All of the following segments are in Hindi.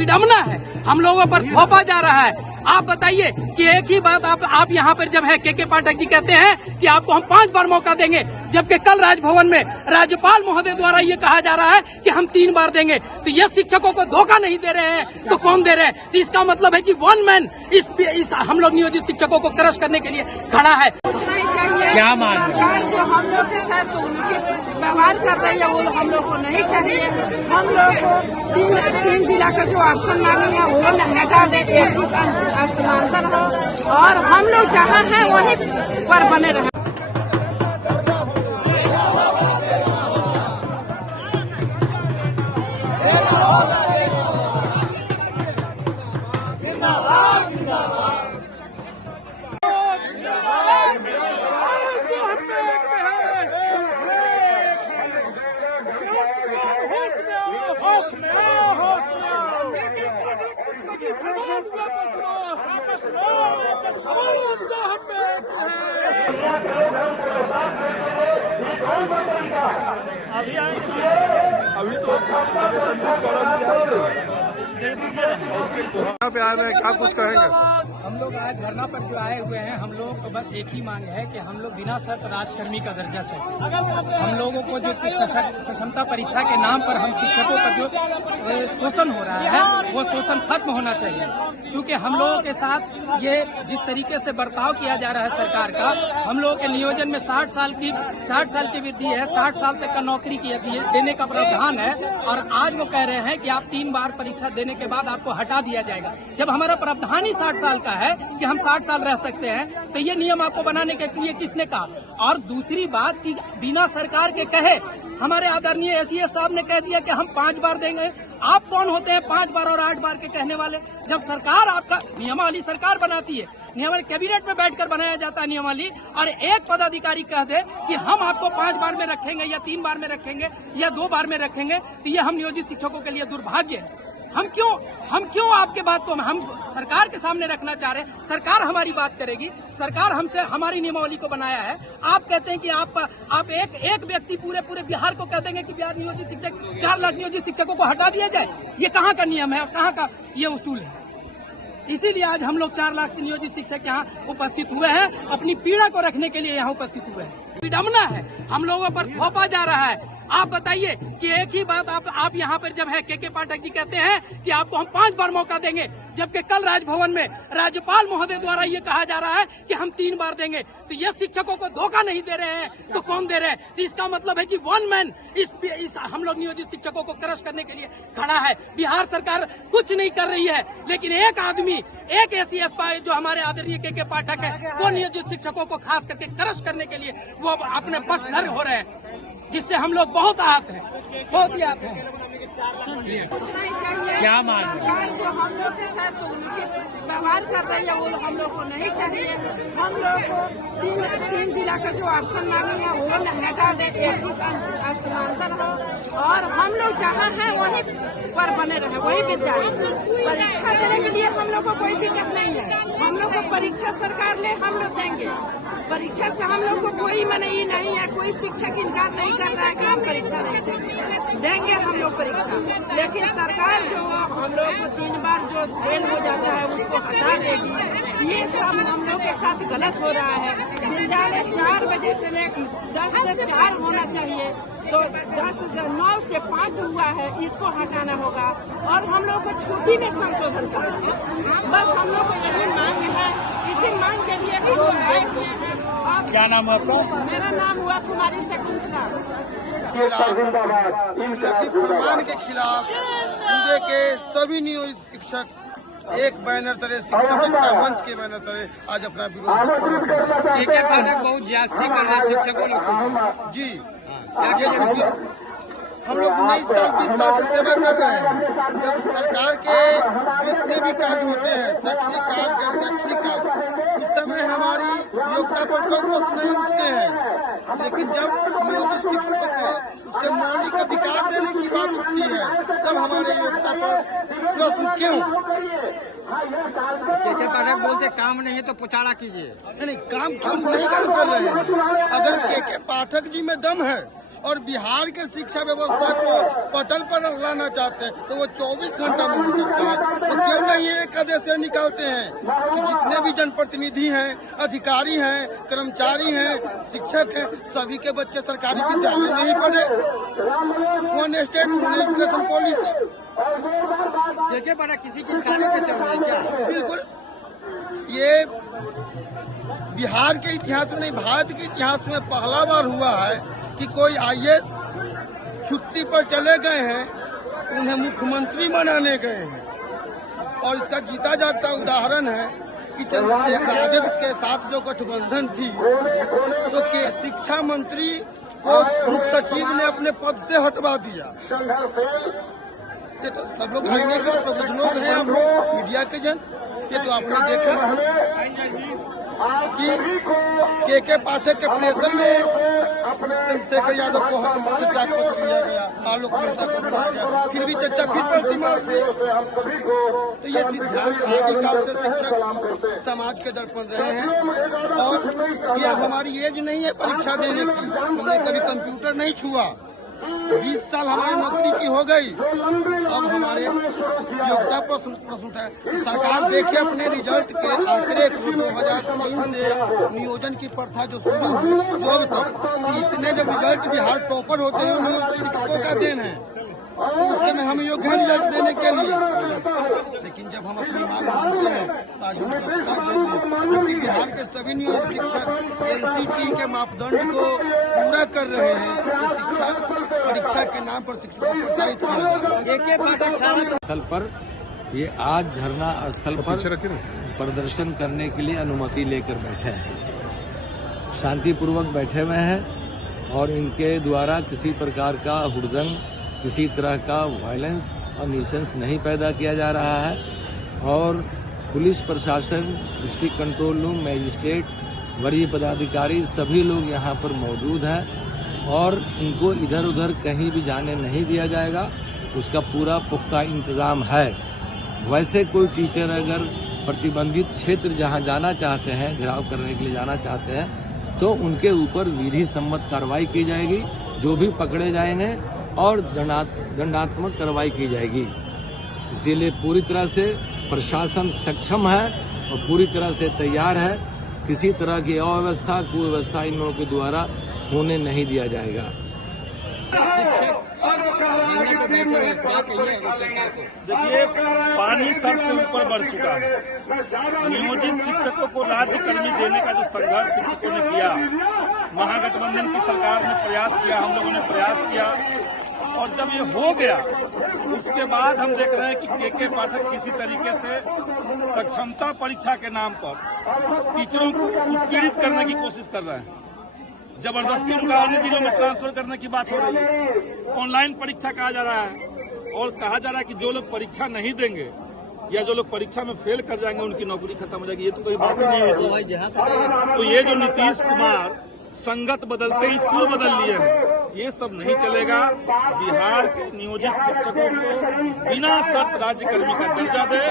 विडम्बना है, हम लोगों पर थोपा जा रहा है। आप बताइए कि एक ही बात आप यहाँ पर जब है के पाठक जी कहते हैं कि आपको हम 5 बार मौका देंगे, जबकि कल राजभवन में राज्यपाल महोदय द्वारा ये कहा जा रहा है कि हम 3 बार देंगे। तो ये शिक्षकों को धोखा नहीं दे रहे हैं तो कौन दे रहे हैं? तो इसका मतलब है कि वन मैन इस हम लोग नियोजित शिक्षकों को क्रश करने के लिए खड़ा है। क्या मान सरकार जो हम लोग के साथ उनके व्यवहार कर रही है वो हम लोग को नहीं चाहिए। हम लोग को 3 जिला का जो ऑप्शन मांगे हैं वो हटा दे, एक जी का स्थानांतरण हो और हम लोग जहाँ हैं वहीं पर बने रहे। अभी तो यहाँ पे आए हैं, क्या कुछ कहेंगे? हम लोग आज धरना पर जो आए हुए हैं, हम लोग को बस एक ही मांग है कि हम लोग बिना शर्त राजकर्मी का दर्जा चाहिए। हम लोगों को जो सक्षमता परीक्षा के नाम पर हम शिक्षकों पर जो शोषण हो रहा है वो शोषण खत्म होना चाहिए। क्योंकि हम लोगों के साथ ये जिस तरीके से बर्ताव किया जा रहा है सरकार का, हम लोगों के नियोजन में 60 साल की वृद्धि है, 60 साल तक का नौकरी देने का प्रावधान है और आज वो कह रहे हैं कि आप 3 बार परीक्षा देने के बाद आपको हटा दिया जाएगा। जब हमारा प्रावधान ही 60 साल का है कि हम 60 साल रह सकते हैं, तो ये नियम आपको बनाने के लिए किसने कहा? और दूसरी बात कि बिना सरकार के कहे हमारे आदरणीय एसीएस साहब ने कह दिया कि हम 5 बार देंगे। आप कौन होते हैं 5 बार और 8 बार के कहने वाले? जब सरकार आपका नियमावली सरकार बनाती है, नियमावली कैबिनेट में बैठकर बनाया जाता है नियमावली, और एक पदाधिकारी कह दे कि हम आपको 5 बार में रखेंगे या 3 बार में रखेंगे या 2 बार में रखेंगे, तो ये हम नियोजित शिक्षकों के लिए दुर्भाग्य है। हम क्यों आपके बात को हम सरकार के सामने रखना चाह रहे हैं? सरकार हमारी बात करेगी, सरकार हमसे हमारी नियमावली को बनाया है। आप कहते हैं कि आप एक व्यक्ति पूरे बिहार को कह देंगे कि बिहार नियोजित शिक्षक 4 लाख नियोजित शिक्षकों को हटा दिया जाए। ये कहाँ का नियम है और कहाँ का ये उसूल है? इसीलिए आज हम लोग 4 लाख से नियोजित शिक्षक यहाँ उपस्थित हुए हैं, अपनी पीड़ा को रखने के लिए यहाँ उपस्थित हुए हैं। विडम्बना है, हम लोगों पर थोपा जा रहा है। आप बताइए कि एक ही बात आप यहाँ पर जब है के पाठक जी कहते हैं कि आपको हम 5 बार मौका देंगे, जबकि कल राजभवन में राज्यपाल महोदय द्वारा ये कहा जा रहा है कि हम 3 बार देंगे। तो ये शिक्षकों को धोखा नहीं दे रहे हैं तो कौन दे रहे हैं? तो इसका मतलब है कि वन मैन इस हम लोग नियोजित शिक्षकों को क्रश करने के लिए खड़ा है। बिहार सरकार कुछ नहीं कर रही है, लेकिन एक आदमी, एक एसीएस जो हमारे आदरणीय के पाठक है, वो नियोजित शिक्षकों को खास करके क्रश करने के लिए वो अपने पक्षधर हो रहे हैं, जिससे हम लोग बहुत आहत हैं, बहुत ही आहत हैं। क्या मान सरकार जो हम लोग के साथ उनके व्यवहार कर रही है वो हम लोग को नहीं चाहिए। हम लोग को 3 जिला का जो ऑप्शन मांगे हैं वो हटा दे, एक जी का स्थानांतरण हो और हम लोग जहाँ हैं वहीं पर बने रहे, वही विद्यालय। परीक्षा देने के लिए हम लोग को कोई दिक्कत नहीं है। हम लोग को परीक्षा सरकार ले, हम लोग देंगे। परीक्षा से हम लोग को कोई मनाही नहीं है, कोई शिक्षक इनकार नहीं कर रहा है कि हम परीक्षा नहीं देंगे हम लोग परीक्षा। लेकिन सरकार जो हम लोग को 3 बार जो फेल हो जाता है उसको हटा देगी। ये सब हम लोग के साथ गलत हो रहा है। विद्यालय 4 बजे से लेकर 10 से 4 होना चाहिए, तो 9 से 5 हुआ है, इसको हटाना होगा और हम लोग को छुट्टी में संशोधन करना है। बस हम लोग को यही मांग है, इसी मांग के लिए हम लोग आए हुए हैं। क्या नाम है आपका? मेरा नाम हुआ कुमारी शकुंतला। फरमान के खिलाफ सूबे के सभी नियोजित शिक्षक एक बैनर तले, शिक्षक मंच के बैनर तले आज अपना विरोध के पाठक बहुत ज्यादती कर रहे हैं शिक्षकों लोग जी। हम लोग 19 साल 20 साल से सेवा कर रहे हैं। जब सरकार के जितने भी कार्य होते हैं, शैक्षणिक कार्य, गैर शैक्षणिक कार्य, उस समय हमारी योग्यता पर कोई प्रश्न नहीं उठते हैं। लेकिन जब नियोजित शिक्षकों को उसके मौलिक अधिकार देने की बात उठती है, तब हमारे योग्यता पर प्रश्न क्यों? के पाठक बोलते काम नहीं है तो पुचारा कीजिए। नहीं, काम क्यों नहीं कर रहे हैं? अगर के पाठक जी में दम है और बिहार के शिक्षा व्यवस्था को पटल पर लाना चाहते हैं तो वो 24 घंटा में हो सकता है। ये एक आदेश निकालते हैं कि जितने भी जनप्रतिनिधि हैं, अधिकारी हैं, कर्मचारी हैं, शिक्षक हैं, सभी के बच्चे सरकारी विद्यालय में ही पढ़े। One state one education policy के बड़ा किसी की सारे पे चल रहा है क्या? बिल्कुल, ये बिहार के इतिहास में नहीं, भारत के इतिहास में पहला बार हुआ है कि कोई IAS छुट्टी पर चले गए हैं, उन्हें मुख्यमंत्री बनाने गए हैं। और इसका जीता जागता उदाहरण है कि राजद के साथ जो गठबंधन थी, तो शिक्षा मंत्री को मुख्य सचिव ने अपने पद से हटवा दिया। ये तो सब लोग रहने के तो कुछ लोग हैं, आप लोग मीडिया के जन, ये तो आपने देखा कि के पाठक के प्रेशर में चंद्रशेखर यादव को त्यागपत्र दिया गया, आलोक मेहता को बनाया गया, फिर भी चर्चा फिर पलटी मार दी। तो ये सिद्धांत आदिकाल से शिक्षक समाज के दर्पण रहे हैं। और ये हमारी एज नहीं है परीक्षा देने की, हमने कभी कंप्यूटर नहीं छुआ, 20 साल हमारी नौकरी की हो गई, अब हमारे योग्यता प्रश्न उठा है। सरकार देखे अपने रिजल्ट के आंकड़े को, 2003 से नियोजन की प्रथा जो शुरू हुई जो अब तक, इतने जब रिजल्ट बिहार टॉपर होते हैं उन्हें शिक्षकों का देन है, तो उस समय हम योग्य हैं रिजल्ट देने के लिए। लेकिन जब हम अपनी मांग मानते हैं, आज हम स्वच्छता देते हैं, क्योंकि बिहार के सभी नियोजित शिक्षक NCT के मापदंड को पूरा कर रहे हैं, तो शिक्षा परीक्षा के नाम पर शिक्षकों को प्रताड़ित किया। स्थल पर ये आज धरना स्थल पर प्रदर्शन करने के लिए अनुमति लेकर बैठे हैं, शांतिपूर्वक बैठे हुए हैं और इनके द्वारा किसी प्रकार का हुड़दंग, किसी तरह का वायलेंस और न्यूसेंस नहीं पैदा किया जा रहा है। और पुलिस प्रशासन, डिस्ट्रिक्ट कंट्रोल रूम, मजिस्ट्रेट, वरीय पदाधिकारी सभी लोग यहाँ पर मौजूद हैं और इनको इधर उधर कहीं भी जाने नहीं दिया जाएगा, उसका पूरा पुख्ता इंतजाम है। वैसे कोई टीचर अगर प्रतिबंधित क्षेत्र जहाँ जाना चाहते हैं, घेराव करने के लिए जाना चाहते हैं, तो उनके ऊपर विधि सम्मत कार्रवाई की जाएगी, जो भी पकड़े जाएंगे और दंडात्मक कार्रवाई की जाएगी। इसीलिए पूरी तरह से प्रशासन सक्षम है और पूरी तरह से तैयार है, किसी तरह की अव्यवस्था, कुव्यवस्था इन लोगों के द्वारा होने नहीं दिया जाएगा। देखिए, पानी सर से ऊपर बढ़ चुका है। नियोजित शिक्षकों को राज्य कर्मी देने का जो संघर्ष शिक्षकों ने किया, महागठबंधन की सरकार ने प्रयास किया, हम लोगों ने प्रयास किया, और जब ये हो गया उसके बाद हम देख रहे हैं कि के पाठक किसी तरीके से सक्षमता परीक्षा के नाम पर टीचरों को उत्पीड़ित करने की कोशिश कर रहे हैं। जबरदस्ती उनका अन्य जिलों में ट्रांसफर करने की बात हो रही है, ऑनलाइन परीक्षा कहा जा रहा है और कहा जा रहा है कि जो लोग परीक्षा नहीं देंगे या जो लोग परीक्षा में फेल कर जाएंगे उनकी नौकरी खत्म हो जाएगी। ये तो कोई बात ही नहीं होती। तो ये जो नीतीश कुमार संगत बदलते ही सुर बदल लिए हैं, ये सब नहीं चलेगा। बिहार के नियोजित शिक्षकों को बिना शर्त राज्य कर्मी का दर्जा दे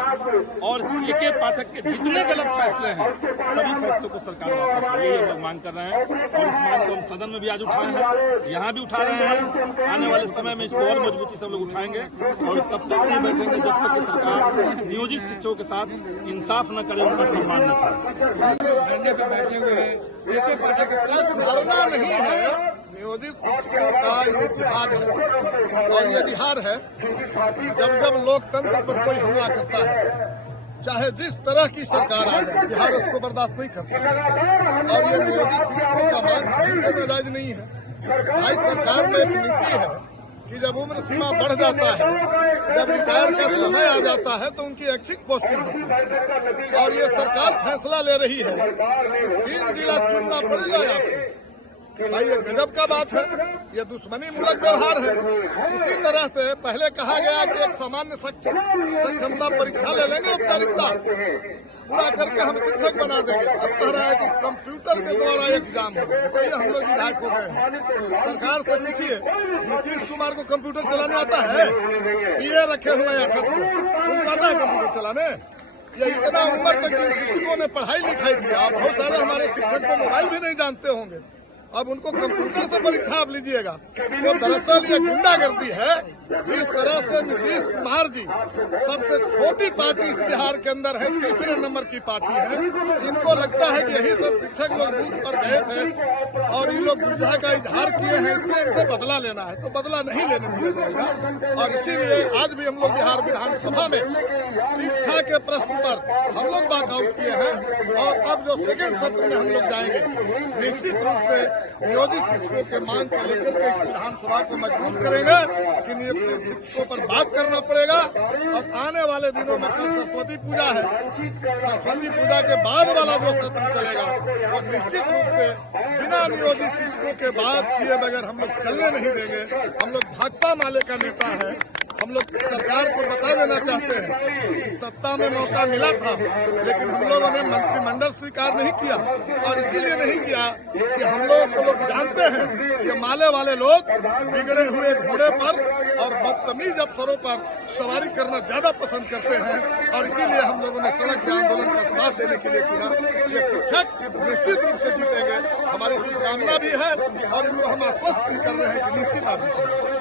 और के पाठक के जितने गलत फैसले हैं सभी फैसलों को सरकार वापस ले, हम लोग मांग कर रहे हैं। और इस मांग को हम सदन में भी आज उठाए हैं, यहाँ भी उठा रहे हैं, आने वाले समय में इसको और मजबूती से हम लोग उठाएंगे और तब तक नहीं बैठेंगे जब तक कि सरकार नियोजित शिक्षकों के साथ इंसाफ न करे, उनका सम्मान न करे। धारणा नहीं है, नियोजित शिक्षकों का ये जिहाद है और ये बिहार है। जब जब लोकतंत्र पर कोई हमला करता है, चाहे जिस तरह की सरकार आ जाए, बिहार उसको बर्दाश्त नहीं करता। और ये नियोजित शिक्षकों का मांग जायज नहीं है। भाई, सरकार में एक नीति है कि जब उम्र सीमा बढ़ जाता है, जब रिटायर का समय आ जाता है तो उनकी ऐच्छिक पोस्टिंग होती है। और ये सरकार फैसला ले रही है कि 3 जिला चुनना पड़ेगा आपको। भाई, ये गजब का बात है, ये दुश्मनी मूलक व्यवहार है। इसी तरह से पहले कहा गया कि एक सामान्य सक्षमता परीक्षा ले लेंगे, औपचारिकता पूरा करके हम शिक्षक बना देंगे। अब कह रहा है कि कंप्यूटर के द्वारा एग्जाम हो। बताइए, हम लोग विधायक हो गए हैं, सरकार से पूछिए नीतीश कुमार को कंप्यूटर चलाने आता है? ये रखे हुए हैं 68 को, उनको आता है कंप्यूटर चलाने? ये इतना उम्र तक जिन शिक्षकों ने पढ़ाई लिखाई किया, बहुत सारे हमारे शिक्षक तो मोबाइल भी नहीं जानते होंगे। अब उनको कंप्यूटर से परीक्षा आप लीजिएगा। तो दरअसल ये गुंडागर्दी है। जिस तरह से नीतीश कुमार जी सबसे छोटी पार्टी इस बिहार के अंदर है, तीसरे नंबर की पार्टी है, इनको लगता है कि यही सब शिक्षक लोग बूथ पर गए थे और इन लोग गुस्सा का इजहार किए हैं, इसलिए इनसे बदला लेना है। तो बदला नहीं लेने दिया जाएगा। और इसीलिए आज भी हम लोग बिहार विधानसभा में शिक्षा के प्रश्न पर हम लोग वॉकआउट किए हैं। और अब जो सेकेंड सत्र में हम लोग जाएंगे, निश्चित रूप से नियोजित शिक्षकों के मांग को लेकर के इस विधानसभा को मजबूत करेंगे कि नियोजित शिक्षकों पर बात करना पड़ेगा। और आने वाले दिनों में कल सरस्वती पूजा है, सरस्वती पूजा के बाद वाला जो सत्र चलेगा वो निश्चित रूप से बिना नियोजित शिक्षकों के बात किए बगैर हम लोग चलने नहीं देंगे। हम लोग भाकपा माले का नेता है। हम लोग सरकार को बता देना चाहते हैं कि सत्ता में मौका मिला था, लेकिन हम लोगों ने मंत्रिमंडल स्वीकार नहीं किया। और इसीलिए नहीं किया कि हम लोग जानते हैं कि माले वाले लोग बिगड़े हुए घोड़े पर और बदतमीज अफसरों पर सवारी करना ज्यादा पसंद करते हैं। और इसीलिए हम लोगों ने सड़क के आंदोलन का साथ देने के लिए चुना। ये शिक्षक निश्चित रूप से जीतेंगे, हमारी शुभकामना भी है और इनको हम आश्वस्त भी कर रहे हैं कि निश्चित आप जीतेंगे।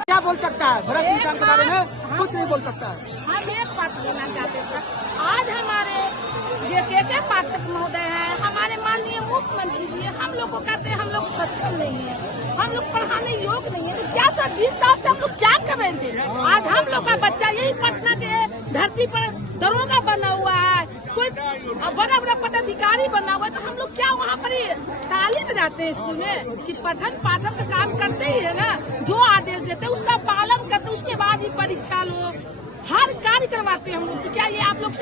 क्या बोल सकता है भरत किसान के बारे में? कुछ नहीं बोल सकता है। हम एक बात बोलना चाहते हैं, आज हमारे के पाठक महोदय हैं, हमारे माननीय मुख्यमंत्री जी, हम लोग को कहते हैं हम लोग सक्षम नहीं है, हम लोग पढ़ाने योग्य नहीं है। तो क्या सर 20 साल से हम लोग क्या कर रहे थे? आज हम लोग का बच्चा यही पटना के धरती पर दरोगा बना हुआ है, कोई बड़ा बड़ा पदाधिकारी बना हुआ है। तो हम लोग क्या वहाँ पर ताली बजाते हैं स्कूल में कि पठन पाठन का काम करते ही है ना, जो आदेश देते हैं उसका पालन करते, उसके बाद ही परीक्षा लो, हर कार्य करवाते हैं हम लोग से। क्या ये आप लोग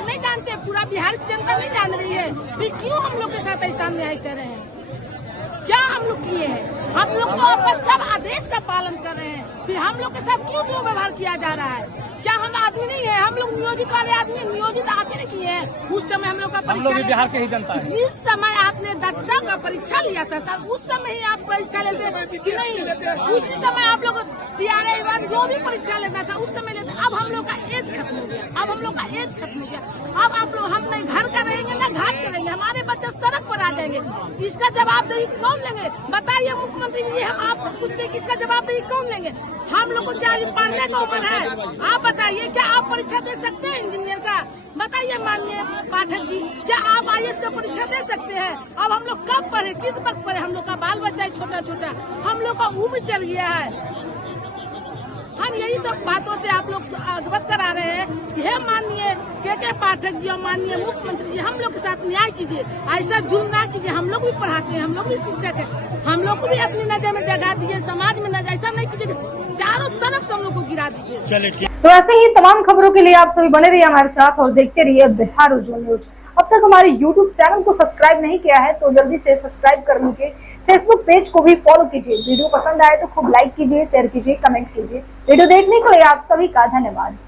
नहीं जानते? पूरा बिहार की जनता नहीं जान रही है, फिर क्यों हम लोग के साथ ऐसा अन्याय कर रहे हैं? क्या हम लोग किए हैं? हम लोग तो आपका सब आदेश का पालन कर रहे हैं, फिर हम लोग के साथ क्यों दुर्व्यवहार किया जा रहा है? क्या हम आदमी नहीं है? हम लोग नियोजित वाले आदमी, नियोजित आप ही किए हैं। उस समय हम लोग का परीक्षा, बिहार के ही जनता है। जिस समय आपने दक्षता का परीक्षा लिया था सर, उस समय ही आप परीक्षा लेते कि नहीं? उसी समय आप लोग TRA जो भी परीक्षा लेना था उस समय लेते। अब हम लोग का एज खत्म हो गया, अब हम लोग का एज खत्म हो गया। अब आप लोग, हम नहीं घर का रहेंगे ना घाट करेंगे, हमारे बच्चे सड़क पर आ जाएंगे। इसका जवाबदेही कौन लेंगे? बताइए मुख्यमंत्री जी, हम आपसे पूछते हैं कि इसका जवाबदेही कौन लेंगे? हम लोग को क्या पढ़ने का उम्र है? आप बताइए, क्या आप परीक्षा दे सकते हैं इंजीनियर का? बताइए माननीय पाठक जी, क्या आप IAS का परीक्षा दे सकते हैं? अब हम लोग कब पढ़े, किस वक्त पढ़े? हम लोग का बाल बच्चा है छोटा छोटा, हम लोग का उम्र चल गया है। हम यही सब बातों से आप लोग अवगत करा रहे हैं। यह माननीय के पाठक जी और माननीय मुख्यमंत्री जी, हम लोग के साथ न्याय कीजिए, ऐसा जुल्म ना कीजिए। हम लोग भी पढ़ाते हैं, हम लोग भी शिक्षक है, हम लोग को भी अपनी नजर में जगह दीजिए, समाज में नजर, ऐसा नहीं कीजिए चारों तरफ से हम लोग को गिरा दीजिए। चलिए ठीक। तो ऐसे ही तमाम खबरों के लिए आप सभी बने रहिए हमारे साथ और देखते रहिए बिहार उज्जवल न्यूज। अब तक हमारे YouTube चैनल को सब्सक्राइब नहीं किया है तो जल्दी से सब्सक्राइब कर लीजिए। Facebook पेज को भी फॉलो कीजिए। वीडियो पसंद आए तो खूब लाइक कीजिए, शेयर कीजिए, कमेंट कीजिए। वीडियो देखने के लिए आप सभी का धन्यवाद।